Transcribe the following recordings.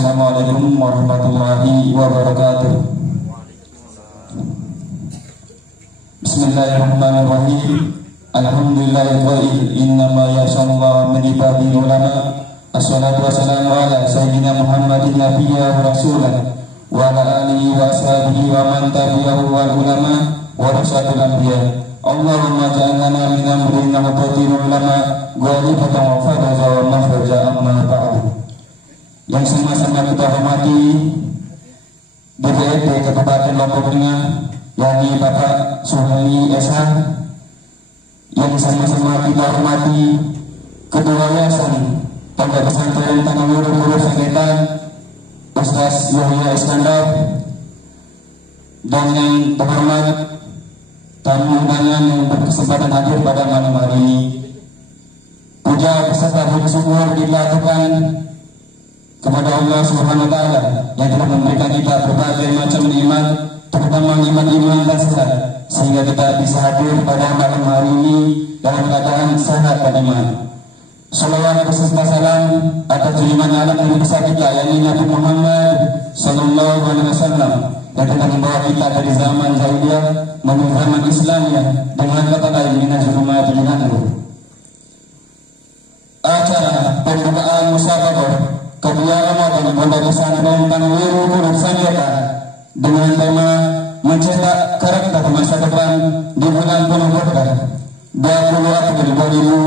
Assalamualaikum warahmatullahi wabarakatuh. Bismillahirrahmanirrahim. Alhamdulillahirrahmanirrahim. Innama yashallaha min ibadihi ulama. Assalatu wassalamu ala sayyidina Muhammadin nabiyya wa rasulah wa ala alihi wa ashabihi wa man tabi'ahu wal ulama wa rasatul anbiya. Allahumma ja'alna min amrina muqaddim ulama ghalibatan wa fadaza wa makhraja amma ba'du. Yang sama-sama kita hormati DPRD Kabupaten Lombok Tengah, yakni Bapak Suhaili SH, yang sama-sama kita hormati Ketua Yayasan Pondok Pesantren Tanah Lurus Sengketan Ustaz Yahya Iskandar, dan yang terhormat tamu undangan yang berkesempatan hadir pada malam hari ini. Puja beserta puji syukur dilakukan kepada Allah Subhanahu wa taala yang telah memberikan kita berbagai macam nikmat, terutama iman dan sehat, sehingga kita bisa hadir pada malam hari ini dalam keadaan sehat dan iman. Salawat beserta salam atas junjungan alam Nabi besar kita, yakni Nabi Muhammad sallallahu alaihi wasallam, yang telah membawa kita dari zaman jahiliyah menuju zaman Islam dengan kata lain minazulumat ilan nur. Acara pembukaan musabaqah Kedua Ramadan Pondok Pesantren Tanah Lurus Sengketan dengan tema mencetak karakter masa depan di bulan penuh berkah 20 April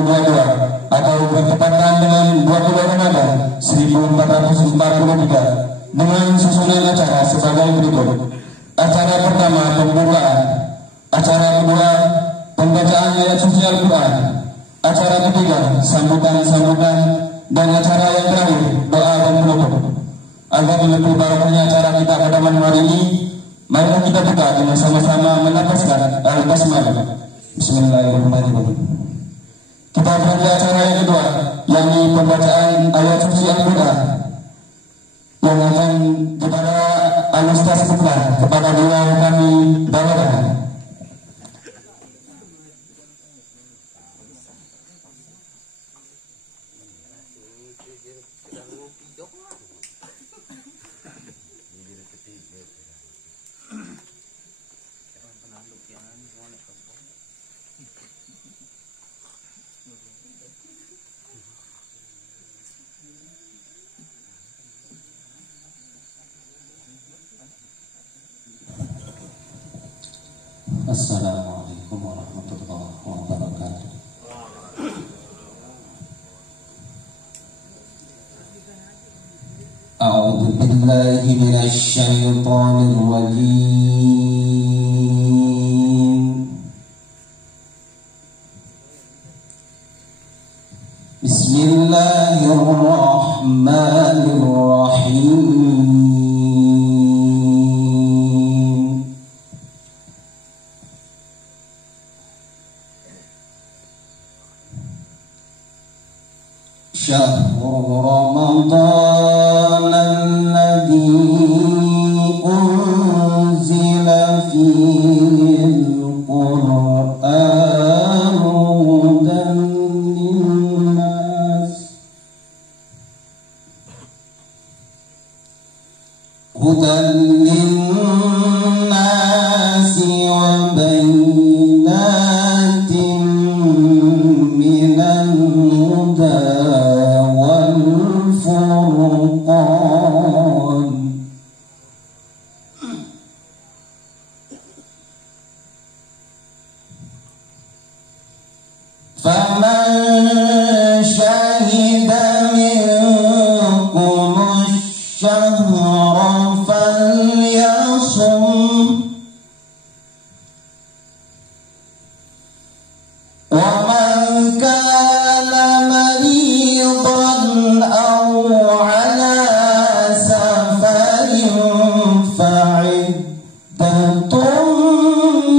2022 atau bertepatan dengan 20 Ramadan 1443 dengan susunan acara sebagai berikut. Acara pertama pembukaan, acara kedua pembacaan ayat suci Al-Quran, acara ketiga sambutan, dan acara yang terakhir doa dan penutup. Agar lebih barokahnya acara kita pada malam hari ini, marilah kita buka dengan sama-sama menapaskan al-basmalah. Bismillahirrahmanirrahim. Kita beralih acara yang kedua, yakni pembacaan ayat suci Al-Quran, yang akan kepada Al-Ustaz Putra, kepada beliau kami bawakan. Assalamualaikum warahmatullahi wabarakatuh. A'udzu billahi minasy syaithanir rajim. Bismillahirrahmanirrahim. Syahrul Ramadan alladzi unzila fihil Qur'an hudan linnas wa bayyinatin minal huda Faman syahida minkum ash-shahra falyasum wa man kana maridan aw ala safarin fa'iddatun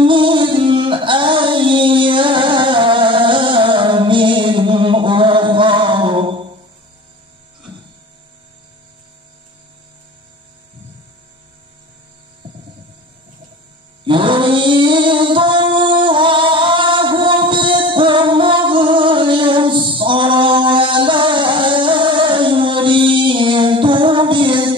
min ayyamin ukhra. Yuridullahu bikumul yusra wa la yuridu bikum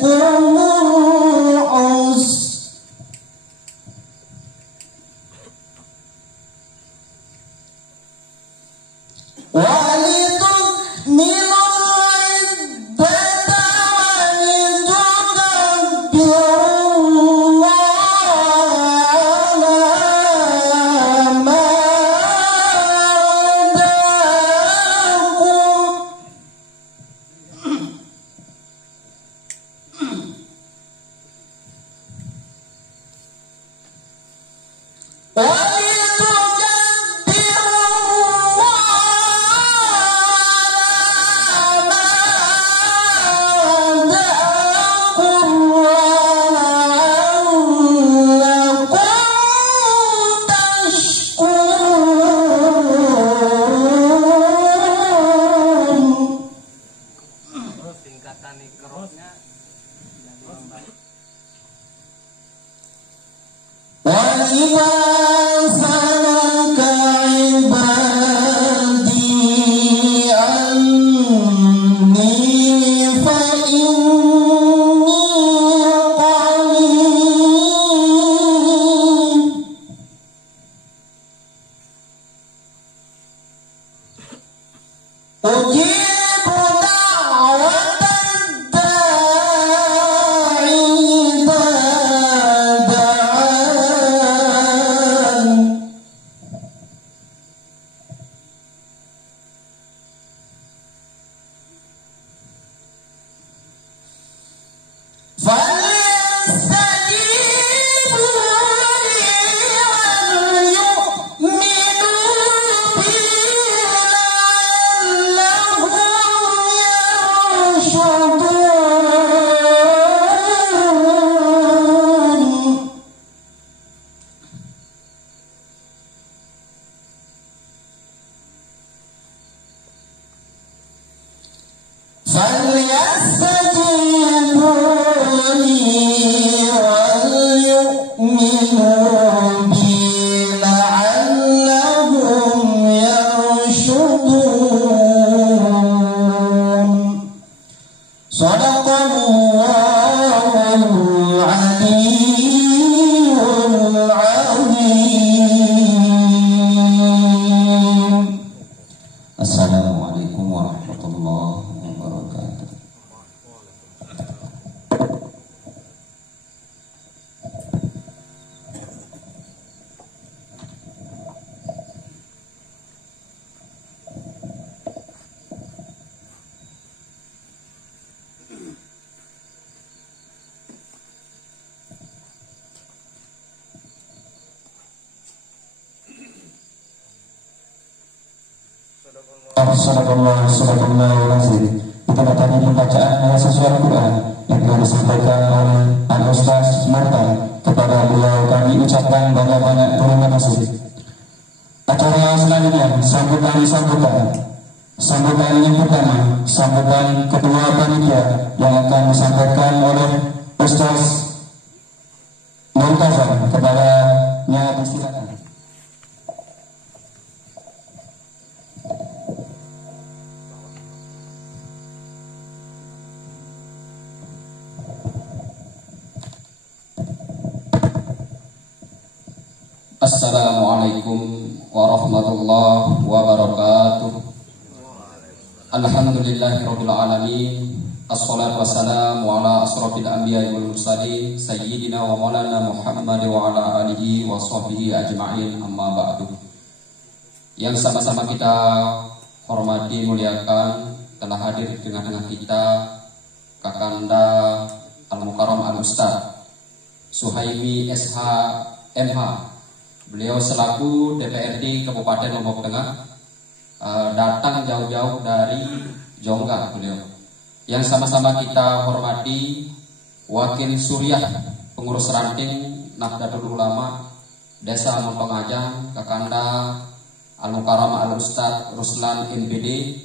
Assalamualaikum warahmatullahi wabarakatuh. Sadaqallahu. Kita datangkan pembacaan ayat suci Al-Quran yang telah disampaikan oleh Al-Ustaz Marta. Kepada beliau kami ucapkan banyak-banyak terima kasih. Acara selanjutnya sambutan yang pertama, sambutan ketua panitia yang akan disampaikan oleh Ustaz Murtaza. Kepadanya silakan. Assalamualaikum warahmatullahi wabarakatuh. Alhamdulillahirabbil alamin. Assalatu wassalamu ala asrofil anbiya'i wal mursalin sayyidina wa maulana Muhammad wa ala alihi wa sahbihi ajma'in, amma ba'du. Yang sama-sama kita hormati, muliakan, telah hadir di tengah-tengah kita Kakanda Al-Mukarram Al-Ustaz Suhaimi SH MH. Beliau selaku DPRD Kabupaten Lombok Tengah datang jauh-jauh dari Jongga beliau. Yang sama-sama kita hormati Wakil Suriah Pengurus Ranting Nahdlatul Ulama Desa Montongajang Kakanda Al-Mukarram Al-Ustaz Ruslan NPD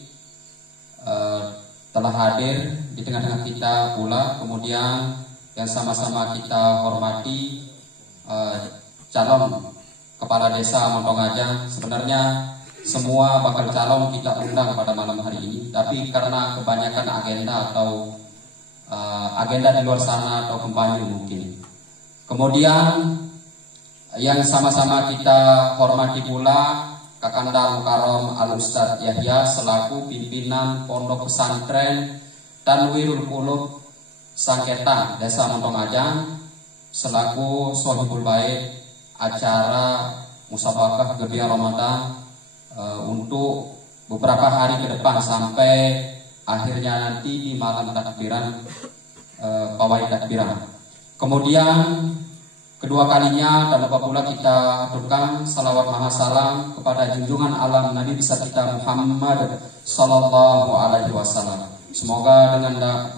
telah hadir di tengah-tengah kita pula. Kemudian yang sama-sama kita hormati calon Kepala Desa Montongajang. Sebenarnya semua bakal calon kita undang pada malam hari ini, tapi karena kebanyakan agenda atau agenda di luar sana atau kampanye mungkin. Kemudian yang sama-sama kita hormati pula Kakanda Mukarram Al-Ustaz Yahya selaku pimpinan Pondok Pesantren Tanwirul Qulub Sangketan Desa Montongajang selaku Sohibul Bait acara musabaqah Gebiar Ramadan untuk beberapa hari ke depan sampai akhirnya nanti di malam takbiran, pawai takbiran. Kemudian yang sama-sama kita hormati Kakanda Mukarram Al-Ustaz Yahya selaku pimpinan Pondok Pesantren Tanwirul Qulub Sangketan Desa Montongajang selaku Sohibul Bait acara musabaqah Gebiar Ramadan untuk beberapa hari ke depan sampai akhirnya nanti di malam takbiran, pawai takbiran. kedua kalinya dan lupa pula kita aturkan salawat mahasalam kepada junjungan alam Nabi besar kita Muhammad Sallallahu Alaihi Wasallam. Semoga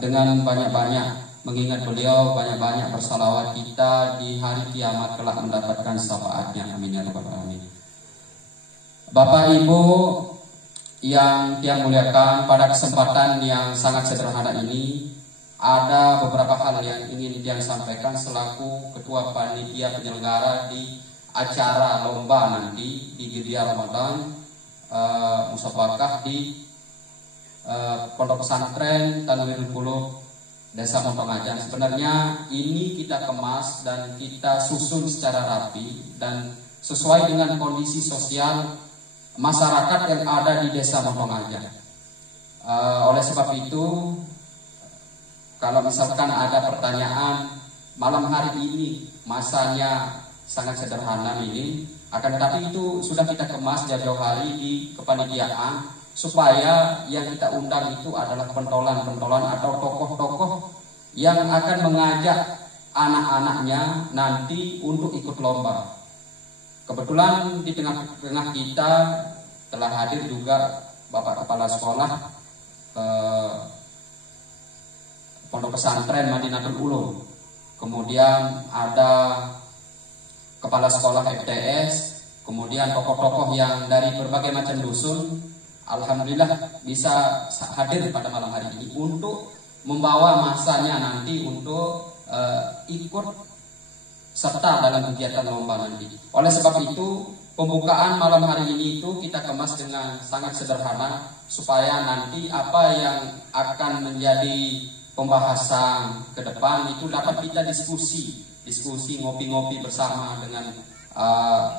dengan banyak-banyak mengingat beliau, banyak-banyak bersalawat, kita di hari kiamat kelak mendapatkan syafaatnya. Amin ya rabbal alamin. Bapak Ibu yang dia muliakan, pada kesempatan yang sangat sederhana ini ada beberapa hal yang ingin dia sampaikan selaku ketua panitia penyelenggara di acara lomba nanti di Gedia Ramadan Musabakah di Pondok Pesantren Tanwirul Qulub Desa Montongajan. Sebenarnya ini kita kemas dan kita susun secara rapi dan sesuai dengan kondisi sosial masyarakat yang ada di Desa Montongajan. Oleh sebab itu, kalau misalkan ada pertanyaan malam hari ini, masanya sangat sederhana ini, akan tetapi itu sudah kita kemas jauh-jauh hari di kepanitiaan supaya yang kita undang itu adalah pentolan-pentolan atau tokoh-tokoh yang akan mengajak anak-anaknya nanti untuk ikut lomba. Kebetulan di tengah-tengah kita telah hadir juga Bapak Kepala Sekolah Pondok Pesantren Madinatul Ulum. Kemudian ada Kepala Sekolah FTS, kemudian tokoh-tokoh yang dari berbagai macam dusun. Alhamdulillah bisa hadir pada malam hari ini untuk membawa masanya nanti untuk ikut serta dalam kegiatan lomba nanti. Oleh sebab itu, pembukaan malam hari ini itu kita kemas dengan sangat sederhana supaya nanti apa yang akan menjadi pembahasan ke depan itu dapat kita diskusi ngopi-ngopi bersama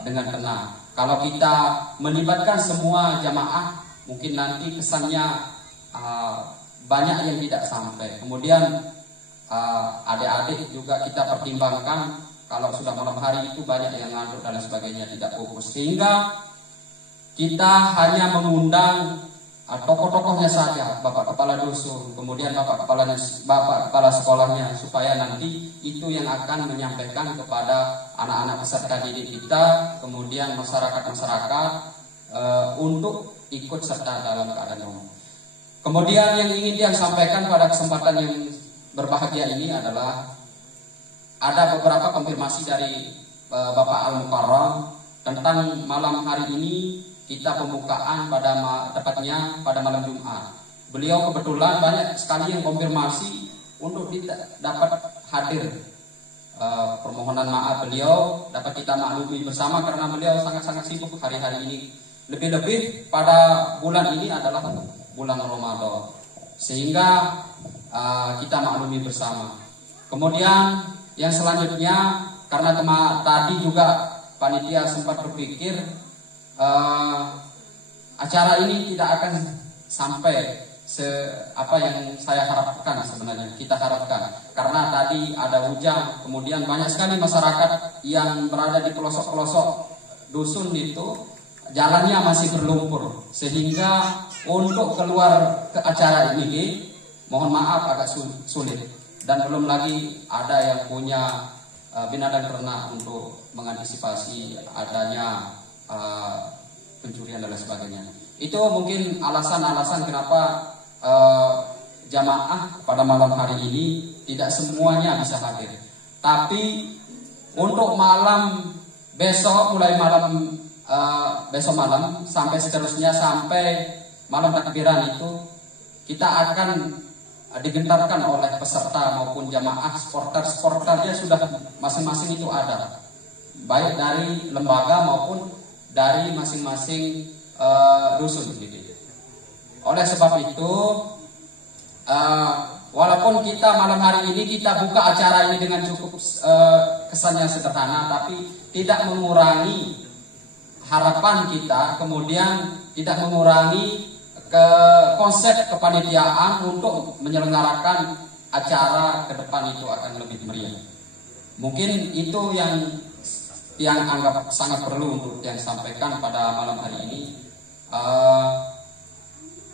dengan tenang. Kalau kita melibatkan semua jamaah, mungkin nanti kesannya banyak yang tidak sampai. Kemudian adik-adik juga kita pertimbangkan, kalau sudah malam hari itu banyak yang ngantuk dan sebagainya, tidak fokus, sehingga kita hanya mengundang tokoh-tokohnya saja, Bapak Kepala Dusun, kemudian Bapak Kepala Sekolahnya, supaya nanti itu yang akan menyampaikan kepada anak-anak peserta didik kita, kemudian masyarakat-masyarakat untuk ikut serta dalam keadaan umum. Kemudian yang ingin dia sampaikan pada kesempatan yang berbahagia ini adalah ada beberapa konfirmasi dari Bapak Al-Mukarram tentang malam hari ini. Kita pembukaan tepatnya pada malam Jumat. Beliau kebetulan banyak sekali yang konfirmasi untuk dapat hadir. Permohonan maaf beliau dapat kita maklumi bersama karena beliau sangat-sangat sibuk hari-hari ini. Lebih-lebih pada bulan ini adalah bulan Ramadan, sehingga kita maklumi bersama. Kemudian yang selanjutnya, karena tadi juga panitia sempat berpikir acara ini tidak akan sampai apa yang saya harapkan. Sebenarnya kita harapkan, karena tadi ada hujan, kemudian banyak sekali masyarakat yang berada di pelosok-pelosok dusun itu jalannya masih berlumpur, sehingga untuk keluar ke acara ini mohon maaf agak sulit. Dan belum lagi ada yang punya binatang ternak untuk mengantisipasi adanya pencurian dan lain sebagainya. Itu mungkin alasan-alasan kenapa jamaah pada malam hari ini tidak semuanya bisa hadir. Tapi untuk malam besok, mulai besok malam sampai seterusnya sampai malam takbiran itu, kita akan digentarkan oleh peserta maupun jamaah supporternya sudah masing-masing itu ada, baik dari lembaga maupun dari masing-masing dusun gitu. Oleh sebab itu, walaupun kita malam hari ini kita buka acara ini dengan cukup kesannya sederhana, tapi tidak mengurangi harapan kita, kemudian tidak mengurangi konsep kepanitiaan untuk menyelenggarakan acara ke depan itu akan lebih meriah. Mungkin itu yang anggap sangat perlu untuk yang sampaikan pada malam hari ini.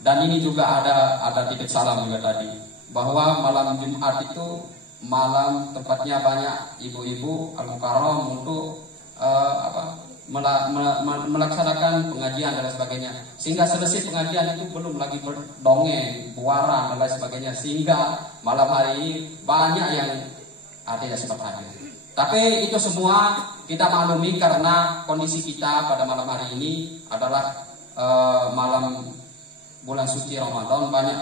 Dan ini juga ada titip salam juga tadi, bahwa malam Jumat itu malam tempatnya banyak ibu-ibu Al-Mukarram untuk melaksanakan pengajian dan lain sebagainya. Sehingga selesai pengajian itu belum lagi berdongeng, buaran dan lain sebagainya. Sehingga malam hari ini banyak yang tidak sempat hadir. Tapi itu semua kita maklumi karena kondisi kita pada malam hari ini adalah malam bulan suci Ramadan. Banyak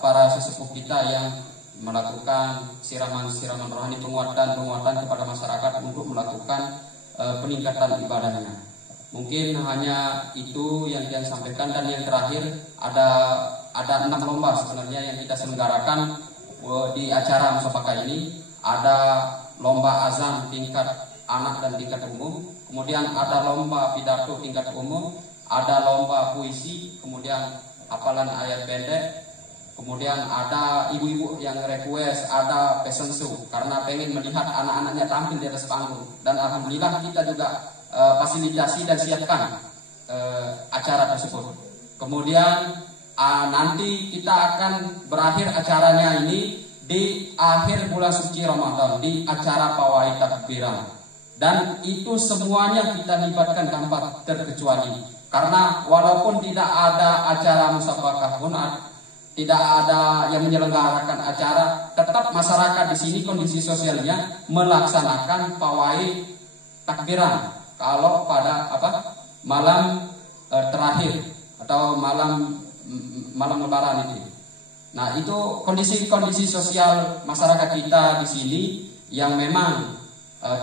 para sesepuh kita yang melakukan siraman-siraman rohani, penguatan kepada masyarakat untuk melakukan peningkatan ibadahnya. Mungkin hanya itu yang saya sampaikan. Dan yang terakhir ada 6 lomba sebenarnya yang kita selenggarakan di acara musabaqah ini. Ada lomba azan tingkat anak dan tingkat umum, kemudian ada lomba pidato tingkat umum, ada lomba puisi, kemudian hafalan ayat pendek. Kemudian ada ibu-ibu yang request ada fashion show karena pengen melihat anak-anaknya tampil di atas panggung. Dan alhamdulillah kita juga fasilitasi dan siapkan acara tersebut. Kemudian nanti kita akan berakhir acaranya ini di akhir bulan suci Ramadan di acara pawai takbiran. Dan itu semuanya kita libatkan tanpa terkecuali. Karena walaupun tidak ada acara musabaqah pun, tidak ada yang menyelenggarakan acara, tetap masyarakat di sini kondisi sosialnya melaksanakan pawai takbiran kalau pada malam terakhir atau malam lebaran itu. Nah, itu kondisi sosial masyarakat kita di sini yang memang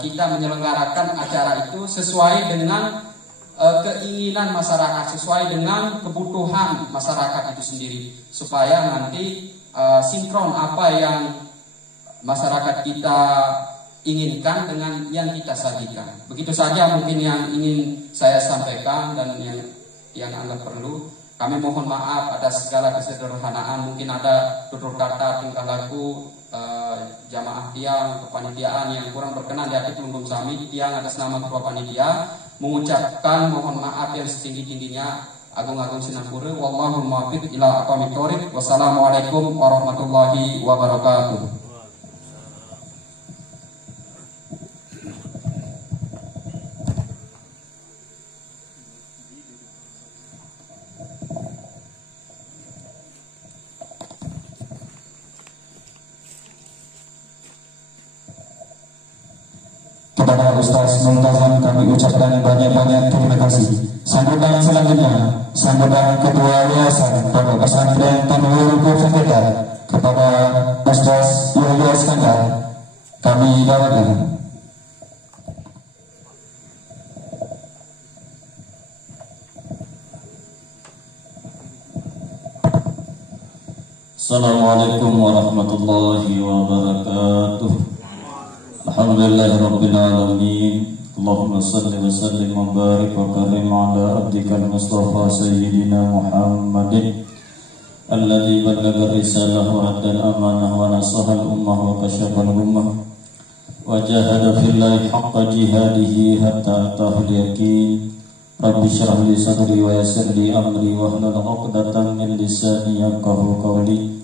kita menyelenggarakan acara itu sesuai dengan keinginan masyarakat, sesuai dengan kebutuhan masyarakat itu sendiri, supaya nanti sinkron apa yang masyarakat kita inginkan dengan yang kita sajikan. Begitu saja mungkin yang ingin saya sampaikan dan yang anggap perlu. Kami mohon maaf atas segala kesederhanaan, mungkin ada tutur kata, tingkah laku jamaah tiang kepanitiaan yang kurang berkenan di hati pelunggung sami. Tiang atas nama ketua panitia mengucapkan mohon maaf yang setinggi-tingginya. Agung-agung Sinapura. Wallahul muwaffiq ila aqwamit thoriq. Wassalamualaikum warahmatullahi wabarakatuh. Kepada Ustaz Multazam kami ucapkan banyak-banyak terima kasih. Sambutan selanjutnya, sambutan Ketua Yayasan Pondok Pesantren Tanwirul Faketa kepada Ustaz Yahya Iskandar kami dapatkan. Assalamualaikum warahmatullahi wabarakatuh. Alhamdulillahirabbil alamin. Allahumma shalli wa sallim wa barik wa karim ala abdikal mustafa sayyidina Muhammadin alladzi ballagha risalah wa adda al-amanah wa nasaha al-ummah wa kashafa al-ummah wa jahada fillahi haqqa jihadihi hatta atahul yaqin. Rabbi shrah li sadri wa yassir li amri wa hlul 'uqdatam min lisani yafqahu qawli.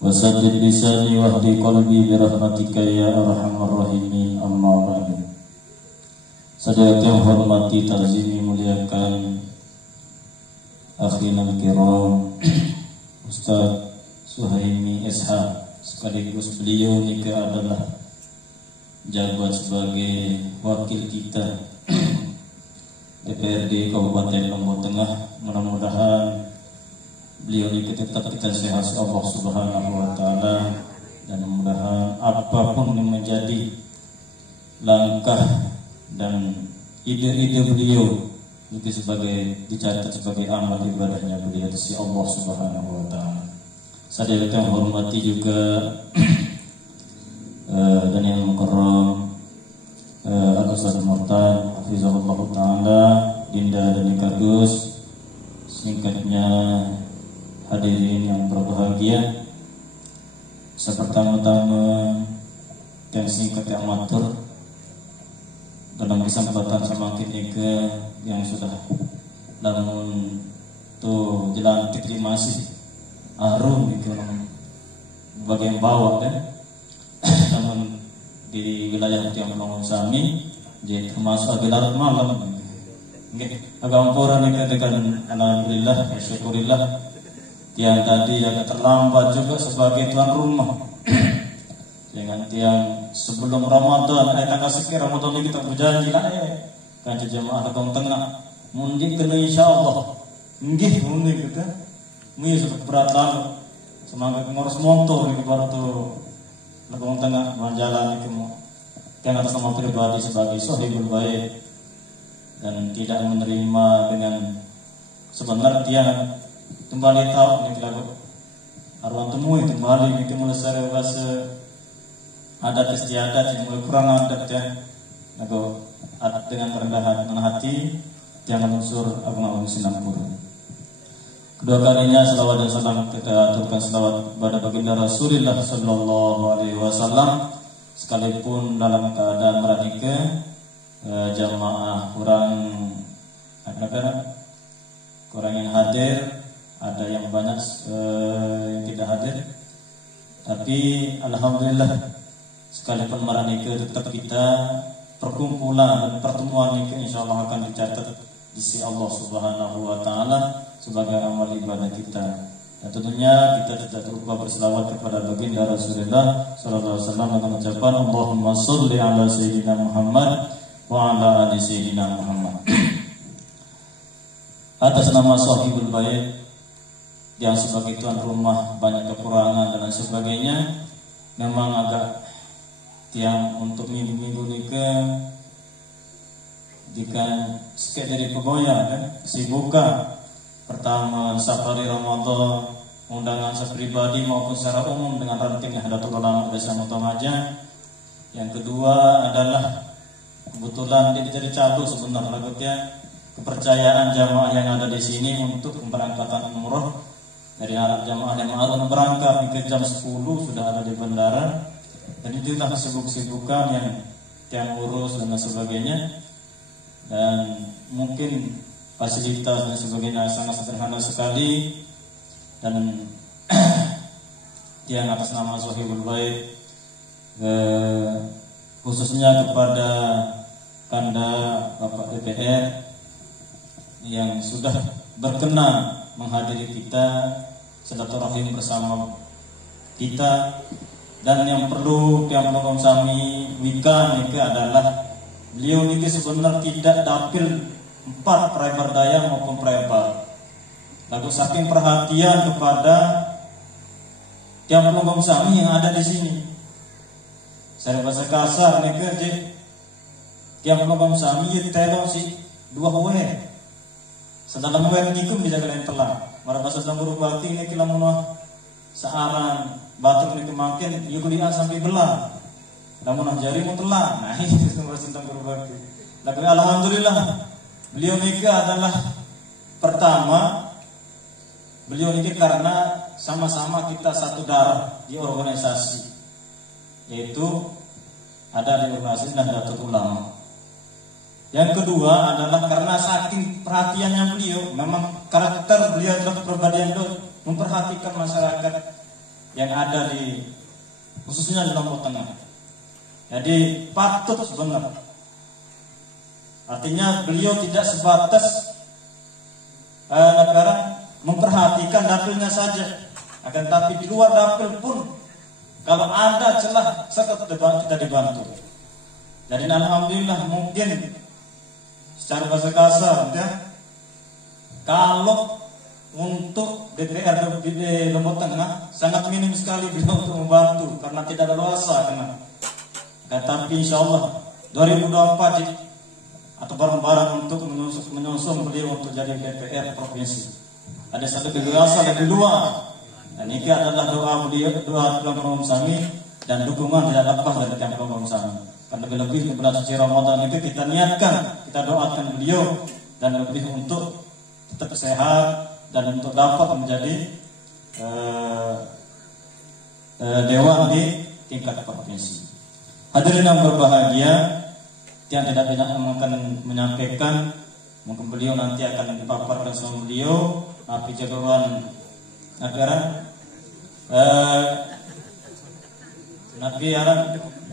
Wasaddid lisani wahdi qalbi birahmatika ya arhamar rahimin. Amma ba'du. Saudara yang hormati, tarzimi, muliakan akhina al-kiram Ustaz Suhaimi SH, sekaligus beliau juga adalah jabat sebagai wakil kita DPRD Kabupaten Lombok Tengah. Mudah-mudahan beliau ini tetap kita sehat Allah Subhanahu wa taala, dan mudah-mudahan apapun yang menjadi langkah dan ide-ide beliau itu dicatat sebagai amal ibadahnya beliau di sisi Allah Subhanahu wa taala. Saya yang hormati juga dan yang mukarram Al-Ustaz Murtad hafizahullah taala, Dinda dan Ikardus, singkatnya hadirin yang berbahagia. Pertama-tama yang singkat yang matur dalam kesempatan semakin ke yang sudah namun tuh jelantik masih arum gitu bagian bawah kan namun di wilayah Tiang Pelongon Sami jadi termasuk gelar malam. Agak ampura nih dengan alhamdulillah, syukurillah yang tadi agak terlambat juga sebagai tuan rumah. Dengan tiang sebelum Ramadan, tanggal sekian Ramadan ini kita berjanji lah kan jemaah Legong Tengah mundi kena insyaallah. Nggih mundi kita. Mui sudah berat lalu. Semangat ngurus motor ini baru tuh Legong Tengah menjalani kemu. Yang atas nama pribadi sebagai sohibul baik dan tidak menerima dengan sebenarnya dia kembali tahu ini lagu arwah temui kembali ini mulai secara bahasa adat istiadat yang mulai kurang adat ya lagu dengan kerendahan hati jangan unsur agung-agung Singapura. Kedua kalinya selawat dan salam kita aturkan selawat kepada baginda Rasulullah sallallahu alaihi wasallam sekalipun dalam keadaan meranika jamaah kurang yang hadir, ada yang banyak yang tidak hadir. Tapi alhamdulillah sekalipun maranika tetap kita perkumpulan dan pertemuan ini insyaallah akan dicatat di sisi Allah Subhanahu wa taala sebagai amal ibadah kita. Dan tentunya kita tidak terlupa berselawat kepada baginda Rasulullah sallallahu alaihi wasallam dengan ucapan Allahumma sholli ala sayyidina Muhammad wa ala ali sayyidina Muhammad. Atas nama Sohibul Bait yang sebagai tuan rumah banyak kekurangan dan sebagainya, memang agak tiang untuk minggu-minggu ini ke jika sikit dari pegoyang kan sibukan pertama safari Ramadan undangan sepribadi maupun secara umum dengan ranting Nahdlatul Ulama Desa Motongaja. Yang kedua adalah kebetulan dia jadi calo sebenarnya kepercayaan jamaah yang ada di sini untuk pemberangkatan umroh dari Arab jamaah yang baru berangkat ke jam 10 sudah ada di bandara dan itulah sibuk-sibukan yang urus dan sebagainya dan mungkin fasilitas dan sebagainya sangat sederhana sekali dan yang atas nama Sohibul Bait khususnya kepada Kanda Bapak DPR yang sudah berkenan menghadiri kita silaturahim bersama kita dan yang perlu yang Legong Sami Wika ini adalah beliau ini sebenarnya tidak dapil 4 prai berdaya maupun prai bar. Lalu saking perhatian kepada yang Legong Sami yang ada di sini. Saya bahasa kasar nih kerja yang Legong Sami telo si 2 we. Sedangkan we nikum dijaga lain telah. Mara bahasa Samburu Bati ini kila munah searan batuk ini kemakin yukulian sampai belah. Namun jari mu telah. Nah ini Samburu Samburu Bati. Lalu alhamdulillah beliau ini adalah pertama beliau ini karena sama-sama kita satu darah di organisasi yaitu ada di organisasi Nahdlatul Ulama. Yang kedua adalah karena saking perhatiannya beliau, memang karakter beliau adalah kepribadian beliau memperhatikan masyarakat yang ada di khususnya di Lombok Tengah. Jadi patut sebenarnya. Artinya beliau tidak sebatas negara memperhatikan dapilnya saja, akan tapi di luar dapil pun kalau ada celah kita dibantu. Jadi alhamdulillah mungkin secara bahasa kasar ya, kalau untuk DPR di Lombok Tengah sangat minim sekali beliau untuk membantu karena tidak ada luasa kena. Tapi insyaallah 2024 atau barang-barang untuk menyusun beliau untuk jadi DPR provinsi. Ada satu gagasan dari luar. Dan ini adalah doa beliau, doa Legong Sami dan dukungan tidak lepas dari Legong Sami. Karena lebih di bulan suci Ramadan itu kita niatkan, kita doakan beliau dan lebih untuk tetap sehat dan untuk dapat menjadi dewan di tingkat provinsi. Hadirin yang berbahagia, yang tidak banyak akan menyampaikan, mungkin beliau nanti akan dipaparkan sama beliau api jagoan negara Nabi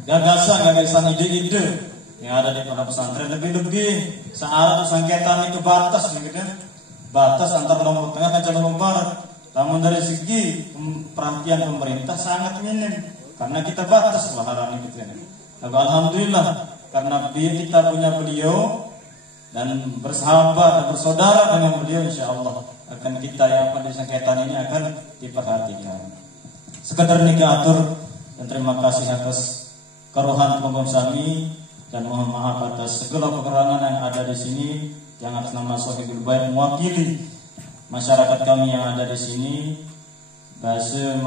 gagasan ide-ide yang ada di pondok pesantren lebih searah sengketa itu batas gitu kan. Batas antara Lombok Tengah dan Lombok Barat. Namun dari segi perhatian pemerintah sangat minim karena kita batas laharan gitu kan. Tapi alhamdulillah karena kita punya beliau dan bersahabat dan bersaudara dengan beliau, insyaallah akan kita yang pada sengketa ini akan diperhatikan. Sekedar nikah atur dan terima kasih atas keruhan pengurus kami dan mohon maaf atas segala kekurangan yang ada di sini yang atas nama Sohibul Bait mewakili masyarakat kami yang ada di sini bahasa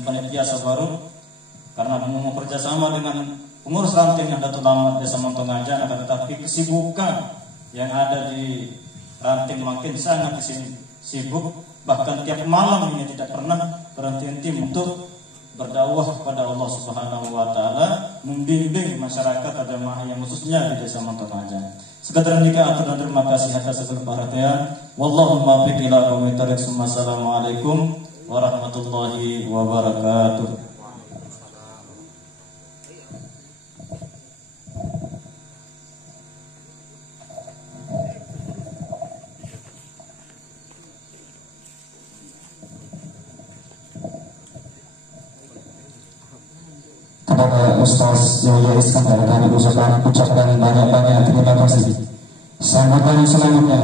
panitia Sabaru karena mau kerjasama dengan pengurus ranting yang Datuk Lamat Desa Montongajan, akan tetapi kesibukan yang ada di ranting makin sangat sibuk, bahkan tiap malam ini tidak pernah berhenti-henti untuk berdakwah kepada Allah Subhanahu wa taala, membimbing masyarakat jamaah yang khususnya di Desa Montongajan. Sekedar nikah atur dan terima kasih atas segala perhatian. Wallahu muwaffiq ila aqwamit thoriq. Assalamualaikum warahmatullahi wabarakatuh. Kepada Ustaz Yahya Iskandar kami ucapkan banyak-banyak terima kasih. Sambutan selanjutnya,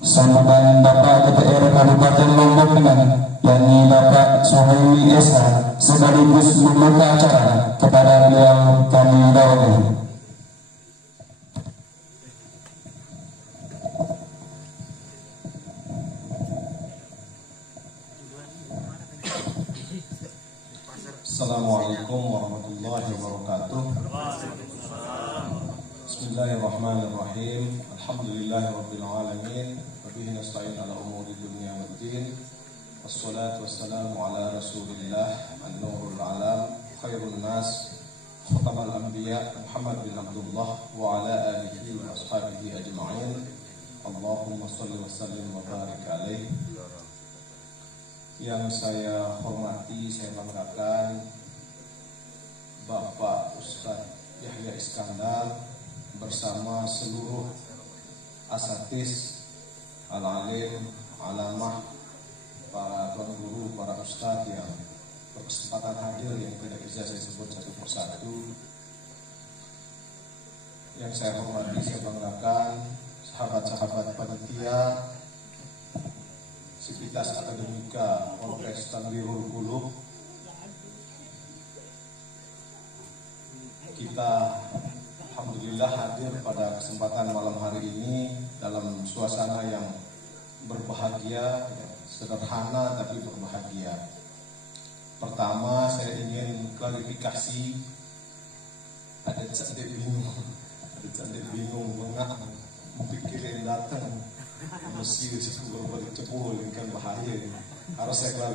sambutan Bapak DPR Kabupaten Lombok Tengah, yakni Bapak Suhaimi Esa, sekaligus membuka acara. Kepada beliau kami dahulu. Assalamualaikum warahmatullahi wabarakatuh. Bismillahirrahmanirrahim. Alhamdulillahirabbil alamin. Wa bihi nasta'in ala umuri dunya waddin. Wassalatu wassalamu ala Rasulillah an-nurul alam, khairun nas, khatamal anbiya Muhammad bin Abdullah wa ala alihi wa ashabihi ajma'in. Allahumma shalli wa sallim wa barik alaihi. Yang saya hormati, saya banggakan Bapak Ustadz Yahya Iskandar bersama seluruh asatidz, al-alim, alamah, para tuan guru, para ustadz yang berkesempatan hadir, yang tidak bisa saya sebut satu persatu. Yang saya hormati, saya banggakan sahabat-sahabat panitia Sivitas Akademika Polres Tanwirul Qulub. Kita alhamdulillah hadir pada kesempatan malam hari ini dalam suasana yang berbahagia, sederhana tapi berbahagia. Pertama, saya ingin klarifikasi, ada candek bingung bengak pikirin datang mesti berbalik cepul kan bahaya. Harus saya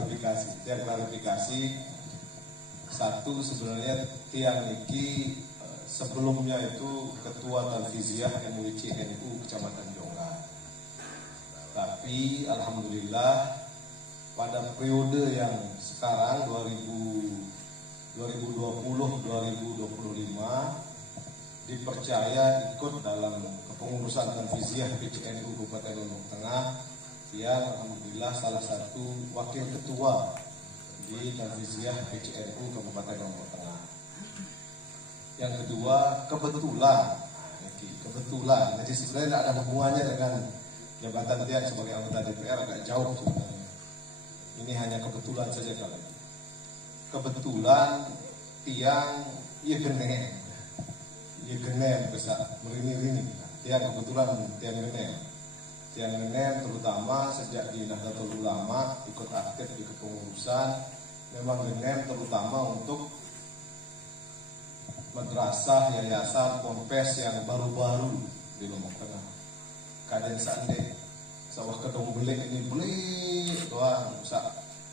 klarifikasi. Satu, sebenarnya tiang niki sebelumnya itu ketua Talfiziah MUIC NU Kecamatan Jongga. Tapi alhamdulillah pada periode yang sekarang 2020-2025 dipercaya ikut dalam kepengurusan Talfiziah PCNU Kabupaten Lombok Tengah, yang alhamdulillah salah satu wakil ketua di Talfiziah PCNU Kabupaten Lombok Tengah. Yang kedua, kebetulan, jadi sebenarnya tidak ada hubungannya dengan jabatan tiang sebagai anggota DPR, agak jauh sebenarnya. Ini hanya kebetulan saja kali ini. Kebetulan tiang genem besar merini tiang, kebetulan tiang genem terutama sejak di Nahdlatul Ulama ikut aktif di kepengurusan. Memang genem terutama untuk madrasah, yayasan, ponpes yang baru-baru di Lombok Tengah. Kaden sande sawah kedong belik ini belik doang,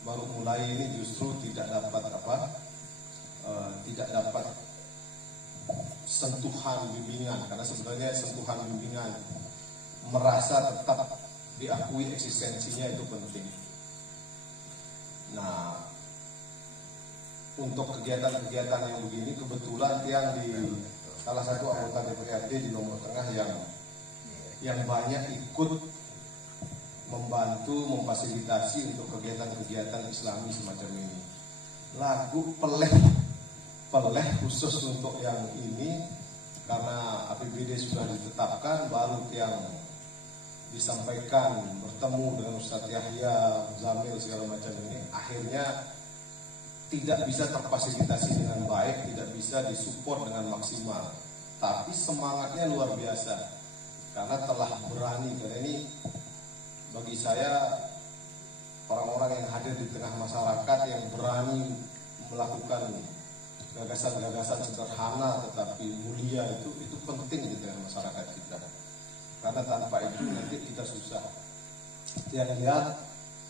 baru mulai ini justru tidak dapat sentuhan bimbingan, karena sebenarnya sentuhan bimbingan, merasa tetap diakui eksistensinya itu penting. Nah, untuk kegiatan-kegiatan yang begini kebetulan yang di salah satu anggota DPRD di Lombok Tengah yang banyak ikut membantu memfasilitasi untuk kegiatan-kegiatan Islami semacam ini. Lagu peleh khusus untuk yang ini karena APBD sudah ditetapkan, baru yang disampaikan bertemu dengan Ustadz Yahya, Zamil segala macam ini, akhirnya tidak bisa terfasilitasi dengan baik, tidak bisa disupport dengan maksimal. Tapi semangatnya luar biasa karena telah berani. Karena ini bagi saya orang-orang yang hadir di tengah masyarakat yang berani melakukan gagasan-gagasan sederhana tetapi mulia itu penting di tengah masyarakat kita. Karena tanpa itu nanti kita susah. Yang lihat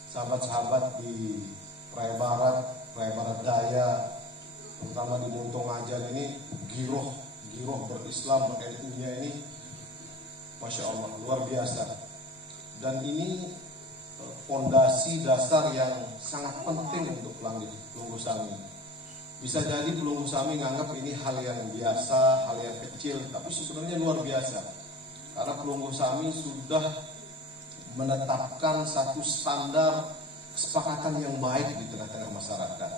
sahabat-sahabat di Raya Barat Daya, terutama di Muntongajan ini giroh berislam, NU-nya ini Masya Allah luar biasa. Dan ini fondasi dasar yang sangat penting untuk Pelunggu Sami. Bisa jadi Pelunggu Sami nganggap ini hal yang biasa, hal yang kecil, tapi sebenarnya luar biasa. Karena Pelunggu Sami sudah menetapkan satu standar kesepakatan yang baik di tengah-tengah masyarakat.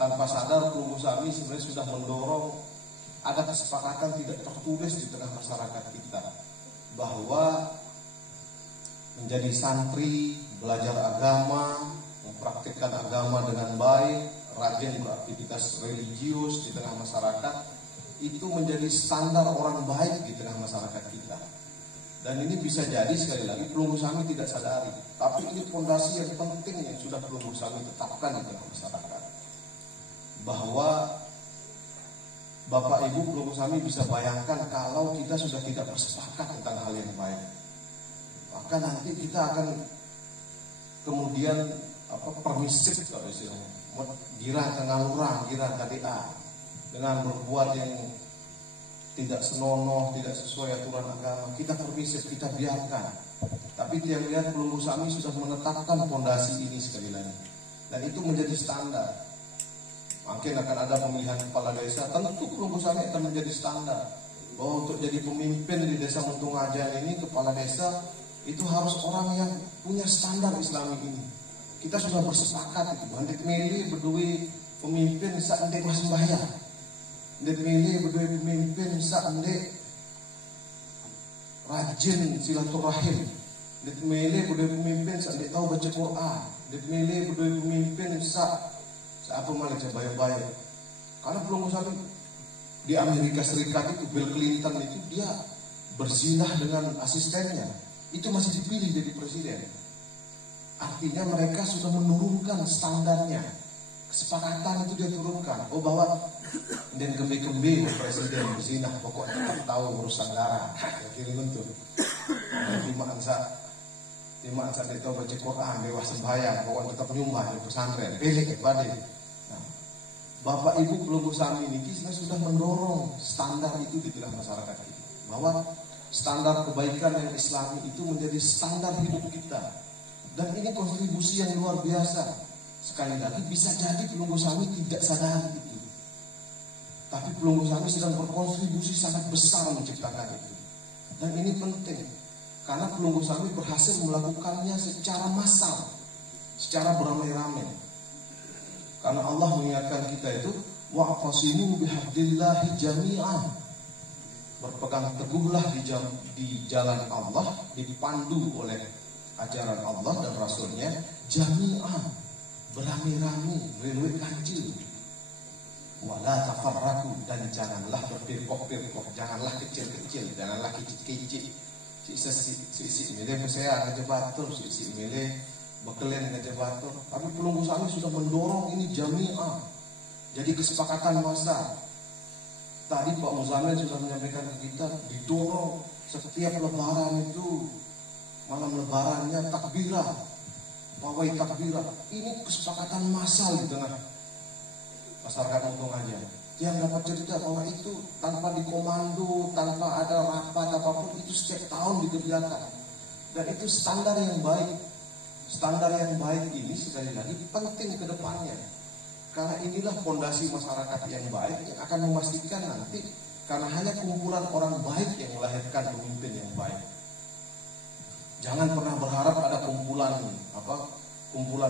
Tanpa sadar Pelunggu Sami sebenarnya sudah mendorong ada kesepakatan tidak tertulis di tengah masyarakat kita bahwa menjadi santri, belajar agama, mempraktikkan agama dengan baik, rajin beraktivitas religius di tengah masyarakat, itu menjadi standar orang baik di tengah masyarakat kita. Dan ini bisa jadi sekali lagi Pelunggu Sami tidak sadari, tapi ini fondasi yang penting yang sudah Pelunggu Sami tetapkan di tengah masyarakat. Bahwa Bapak Ibu Pelunggu Sami bisa bayangkan kalau kita sudah tidak bersepakat tentang hal yang baik, maka nanti kita akan kemudian permisif kalau istilahnya, gira tengalurang, gira tadi'a, dengan berbuat yang tidak senonoh, tidak sesuai aturan agama, kita permisif, kita biarkan. Tapi dia lihat Pelunggu Sami sudah menetapkan fondasi ini sekali lagi, dan itu menjadi standar. Mungkin akan ada pemilihan kepala desa, tentu Pelunggu Sami akan menjadi standar bahwa untuk jadi pemimpin di desa Muntongajan ini, kepala desa itu harus orang yang punya standar Islami ini. Kita sudah bersepakat itu. Handek milih berdua pemimpin saat handek mas sembahyang. Handek milih berdua pemimpin saat handek rajin silaturahim. Handek milih berdua pemimpin saat handek tahu baca Quran. Handek milih berdua pemimpin saat apa malah bayar-bayar. Karena Pelunggu Sami di Amerika Serikat itu, Bill Clinton itu dia berzinah dengan asistennya, itu masih dipilih jadi presiden. Artinya mereka sudah menurunkan standarnya. Kesepakatan itu dia turunkan. Oh bahwa dan kembe-kembe presiden berzinah, pokoknya tetap tahu urusan darah. Kira bentuk. Lima ansa itu baca Quran, dewa sembahyang, pokoknya tetap nyumbah di pesantren. Pilih badai. Bapak Ibu Pelunggu Sami ini sudah mendorong standar itu di tengah masyarakat kita, bahwa standar kebaikan yang Islami itu menjadi standar hidup kita. Dan ini kontribusi yang luar biasa. Sekali lagi bisa jadi Pelunggu Sami tidak sadar itu, tapi Pelunggu Sami sedang berkontribusi sangat besar menciptakan itu. Dan ini penting karena Pelunggu Sami berhasil melakukannya secara massal, secara beramai-ramai. Karena Allah mengingatkan kita itu wa'tasimu bihablillahi jami'an. Berpegang teguhlah di jalan Allah, dipandu oleh ajaran Allah dan Rasulnya, jami'an, beramai-ramai, relwe kancil. Wala tafarraku, dan janganlah berpirkoh-pirkoh, janganlah kecil-kecil, janganlah kicik-kicik. Si milih saya aja batur, si milih bekelen aja batur. Tapi Pelunggu Sami sudah mendorong ini jami'ah, jadi kesepakatan massa. Tadi Pak Muzamil sudah menyampaikan ke kita, didorong setiap lebaran itu, malam lebarannya takbirah, pawai takbirah. Ini kesepakatan massal di tengah masyarakat Muntongajan. Yang dapat cerita bahwa itu tanpa dikomando, tanpa ada rapat apapun, itu setiap tahun dikerjakan. Dan itu standar yang baik. Standar yang baik ini sekali lagi penting ke depannya. Karena inilah fondasi masyarakat yang baik yang akan memastikan nanti, karena hanya kumpulan orang baik yang melahirkan pemimpin yang baik. Jangan pernah berharap ada kumpulan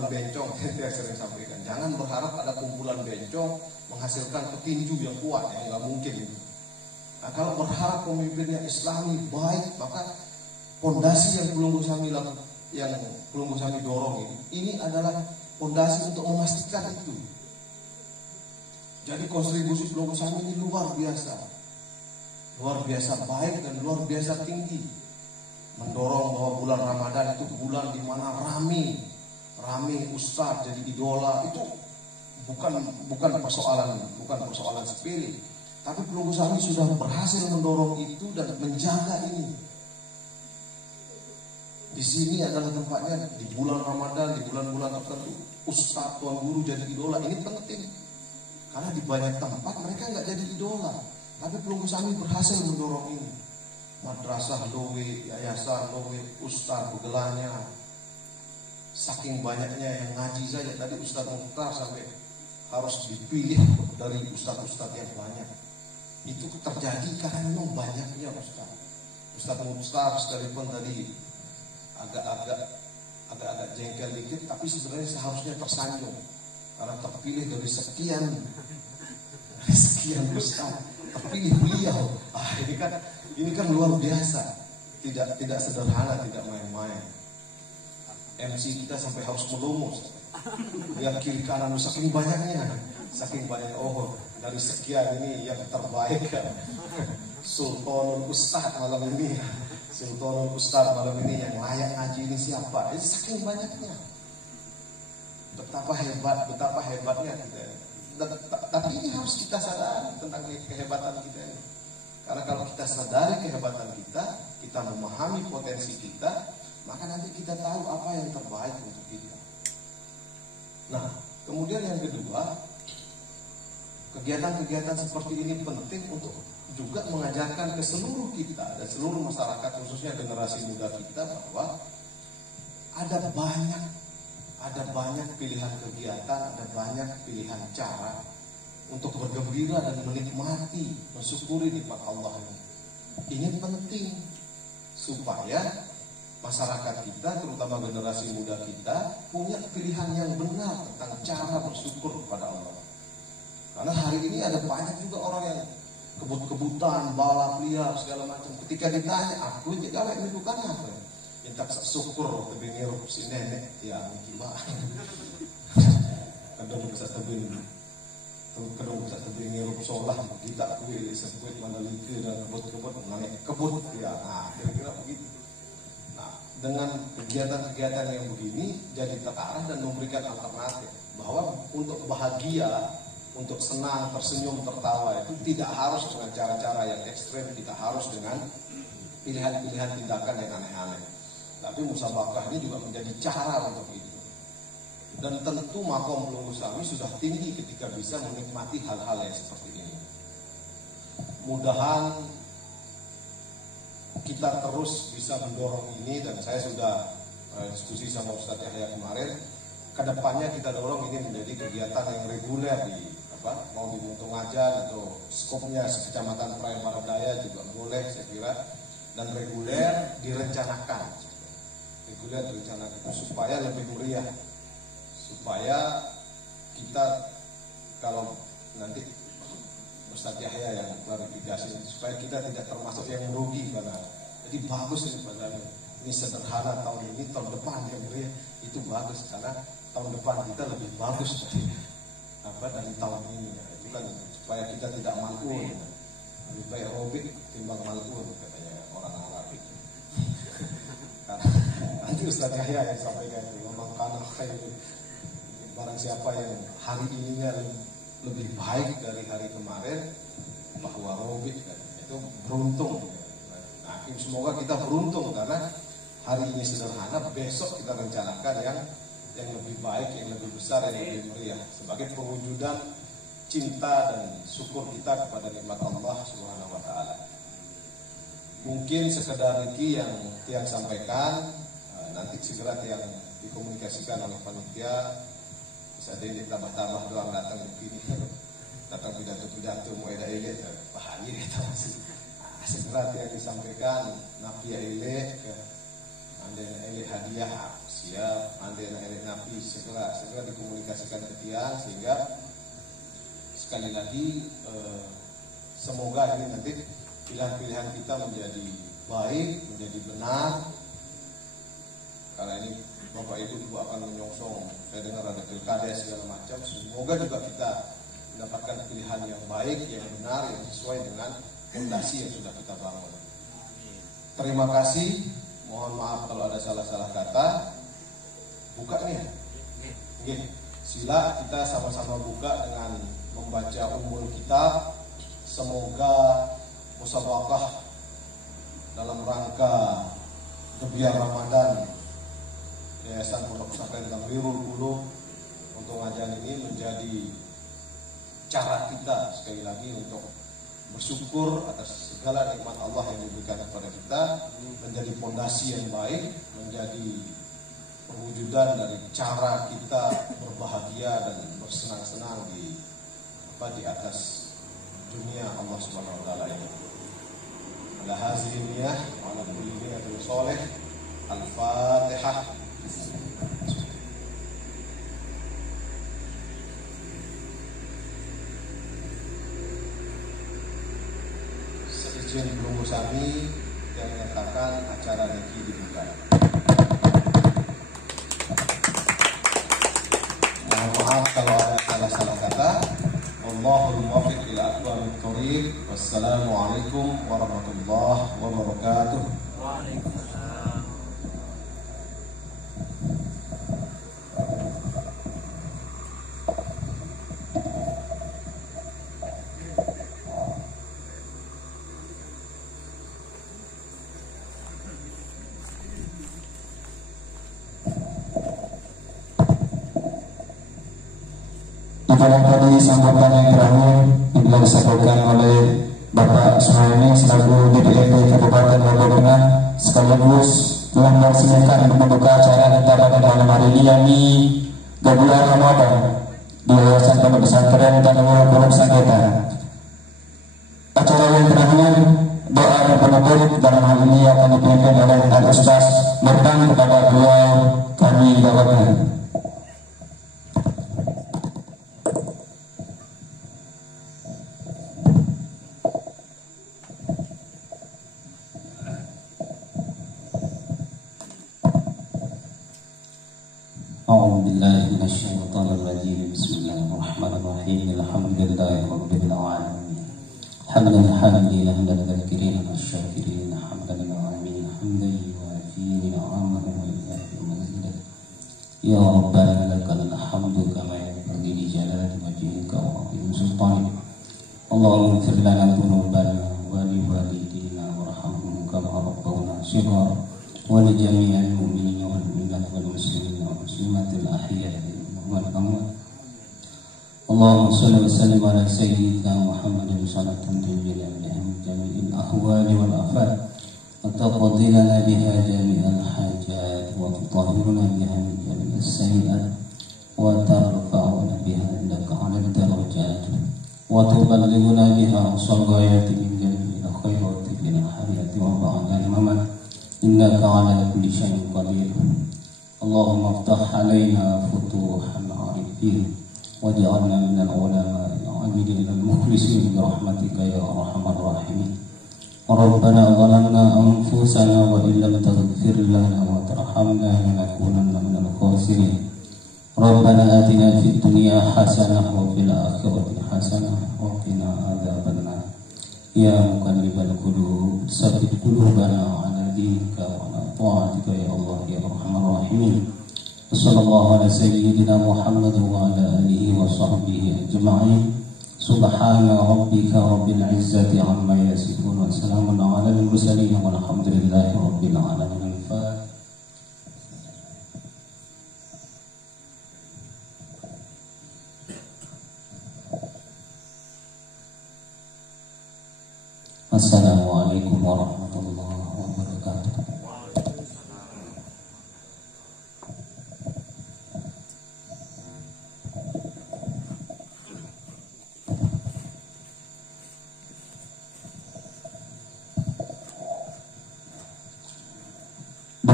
bencong. Saya sering sampaikan, jangan berharap ada kumpulan bencong menghasilkan petinju yang kuat, yang nggak mungkin itu. Nah, kalau berharap pemimpinnya Islami baik, maka fondasi yang belum Sami dorong ini adalah fondasi untuk memastikan itu. Jadi kontribusi Pelunggu Sami ini luar biasa baik dan luar biasa tinggi, mendorong bahwa bulan Ramadan itu bulan di mana rame ustadz jadi idola. Itu bukan persoalan sepele, tapi Pelunggu Sami sudah berhasil mendorong itu dan menjaga ini. Di sini adalah tempatnya di bulan Ramadan, di bulan-bulan tertentu ustadz, tuan guru jadi idola. Ini penting karena di banyak tempat mereka nggak jadi idola, tapi Pelunggu Sami berhasil mendorong ini. Madrasah lowe, yayasan lowe, ustadz begelanya, saking banyaknya yang ngaji saja tadi Ustadz Mukhtar sampai harus dipilih dari ustadz-ustadz yang banyak. Itu terjadi karena memang banyaknya Ustadz Mukhtar sekalipun tadi agak jengkel dikit, tapi sebenarnya seharusnya tersanjung karena terpilih dari sekian ustadz, terpilih beliau. Ini kan luar biasa, tidak sederhana, tidak main-main. MC kita sampai harus melumus, lihat kiri kanan saking banyaknya. Oh, dari sekian ini yang terbaik kan Sultanul Ustadz malam ini yang layak ngaji ini siapa? Ini saking banyaknya. Betapa hebatnya kita. Tapi ini harus kita sadari tentang kehebatan kita ini. Karena kalau kita sadari kehebatan kita memahami potensi kita, maka nanti kita tahu apa yang terbaik untuk kita. Nah, kemudian yang kedua, kegiatan-kegiatan seperti ini penting untuk juga mengajarkan ke seluruh kita dan seluruh masyarakat, khususnya generasi muda kita, bahwa ada banyak pilihan kegiatan, ada banyak pilihan cara untuk bergembira dan menikmati, mensyukuri nikmat Allah ini. Ini penting supaya masyarakat kita, terutama generasi muda kita, punya pilihan yang benar tentang cara bersyukur kepada Allah. Karena hari ini ada banyak juga orang yang kebut-kebutan, balap liar, segala macam. Ketika ditanya, aku jadi awet ini bukan apa ya? Minta syukur, tapi ngirup si nenek, ya gimana? Kadang bisa tebing ngirup solah, kita kuih, sebut Mandalika dan kebut-kebut, naik kebut, ya, kira-kira begitu. Nah, dengan kegiatan-kegiatan yang begini, jadi terarah dan memberikan alternatif bahwa untuk bahagia, untuk senang, tersenyum, tertawa itu tidak harus dengan cara-cara yang ekstrem, tidak harus dengan pilihan-pilihan tindakan yang aneh-aneh. Tapi musabakah ini juga menjadi cara untuk itu. Dan tentu makom Pelunggu Sami sudah tinggi ketika bisa menikmati hal-hal yang seperti ini. Mudahan kita terus bisa mendorong ini, dan saya sudah diskusi sama Ustadz Yahya kemarin. Kedepannya kita dorong ini menjadi kegiatan yang reguler mau di Muntungajan atau skopnya Kecamatan Prayan Paradaya juga boleh saya kira, dan reguler direncanakan supaya lebih meriah, supaya kita kalau nanti Ustadz Yahya yang klarifikasi, supaya kita tidak termasuk yang merugi. Jadi bagus ini padahal ini sederhana tahun ini, tahun depan yang meriah itu bagus, karena tahun depan kita lebih bagus dari tahun ini. Itu kan supaya kita tidak malun, lebih baik robik timbang malun katanya orang Arab itu. Nanti Ustadz Yahya yang sampaikan memang karena barang siapa yang hari ininya lebih baik dari hari kemarin, bahwa robik itu beruntung. Nah, semoga kita beruntung karena hari ini sederhana, besok kita rencanakan yang lebih baik, yang lebih besar, yang lebih meriah, sebagai pewujudan cinta dan syukur kita kepada nikmat Allah Subhanahu wa taala. Mungkin sekedar ini yang Tiang sampaikan, nanti segera yang dikomunikasikan oleh panitia bisa dia tambah-tambah doang datang begini, datang pidato mau ada ele bahannya kita masih segera yang disampaikan napi ele ke anda ele hadiah siap, anda ele napi segera dikomunikasikan ke tiang sehingga sekali lagi semoga ini nanti pilihan-pilihan kita menjadi baik, menjadi benar. Karena ini Bapak Ibu akan menyongsong, saya dengar ada pilkada segala macam. Semoga juga kita mendapatkan pilihan yang baik, yang benar, yang sesuai dengan fondasi yang sudah kita bangun. Terima kasih. Mohon maaf kalau ada salah-salah kata. Buka nih. Oke. Sila kita sama-sama buka dengan membaca Ummul Kitab. Semoga musabaqah dalam rangka Gebiar Ramadan Yayasan Pondok Pesantren Tamrirul Qulub untuk ngajian ini menjadi cara kita sekali lagi untuk bersyukur atas segala nikmat Allah yang diberikan kepada kita, menjadi fondasi yang baik, menjadi perwujudan dari cara kita berbahagia dan bersenang-senang di atas dunia Allah Subhanahu wa taala ini. Ala hazihi niyah wa ala kulli niyatin shalih. Al-Fatihah. Seizin Guru Sami yang menyatakan acara niki dibuka. Mohon maaf kalau ada salah-salah kata. Allahul muwaffiq ila aqwamit thoriq. Wassalamualaikum warahmatullahi wabarakatuh. Waalaikumsalam. Pada tadi sambutan yang terakhir yang telah disampaikan oleh Bapak Suhaimi selaku DPRD Kabupaten Lombok Tengah, sekaligus telah meresmikan untuk membuka acara kita pada malam hari ini, yakni Gebiar Ramadan di Yayasan Pondok Pesantren Tamrirul Qulub Sangketa. Acara yang terakhir, doa dan penutup dalam hal ini akan dipimpin oleh Al-Ustaz Nurtan kepada beliau kami bawakan. أعوذ بالله من الشيطان الرجيم بسم الله الرحمن الرحيم الحمد لله رب العالمين حمدا حامدين حمدا الذاكرين الشاكرين حمدا العالمين حمدا يوافي نعمه ويكافئ مزيدا يا ربنا لك الحمد كما ينبغي لجلال وجهك وعظيم سلطانك اللهم اغفر لنا ذنوبنا ولوالدينا وارحمهم كما ربونا صغارا ولجميع المؤمنين والمؤمنات والمسلمين والمسلمات الأحياء والأموات. اللهم صل وسلم على سيدنا محمد صلاة تنجي لنا من جميع الأهوال والآفات وتقضي لنا بها جميع الحاجات وتطهرنا بها من جميع السيئات وترفعنا بها عندك على الدرجات وتبلغنا بها أقصى الغايات من جميع الخيرات في الحياة وبعد الممات إنك على كل شيء قدير. اللهم افتح علينا فتوح العارفين واجعلنا من العلماء العاملين المخلصين برحمتك يا أرحم الراحمين. ربنا ظلمنا أنفسنا وإن لم تغفر لنا وترحمنا لنكونن من الخاسرين. ربنا آتنا في الدنيا حسنة وفي الآخرة حسنة وقنا عذاب النار. يا مقلب القلوب ثبت قلوبنا على دينك وعلى طاعتك يا الله يا أرحم الراحمين. وصلى الله على سيدنا محمد وعلى آله وصحبه أجمعين. سبحان ربك رب العزة عما يصفون وسلام على المرسلين والحمد لله رب العالمين. Assalamualaikum warahmatullahi wabarakatuh.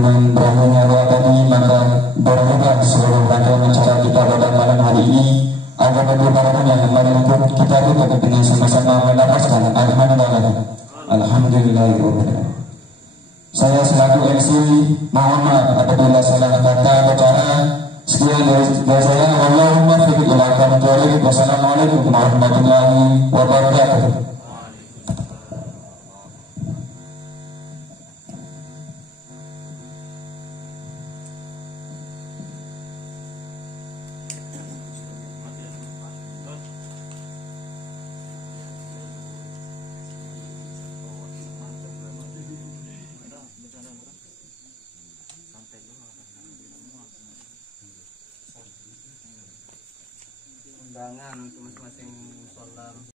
dengan berakhirnya doa tadi, maka berubah seluruh rangkaian acara kita pada malam hari ini. Agar lebih barakahnya, mari kita tutup dengan sama-sama melafazkan alhamdulillah. Alhamdulillah. Saya selaku MC mohon maaf apabila salah kata atau cara. Sekian dari saya. Allahumma fiqh ila aqwamit. Wassalamualaikum warahmatullahi wabarakatuh. Undangan untuk masing-masing sholat.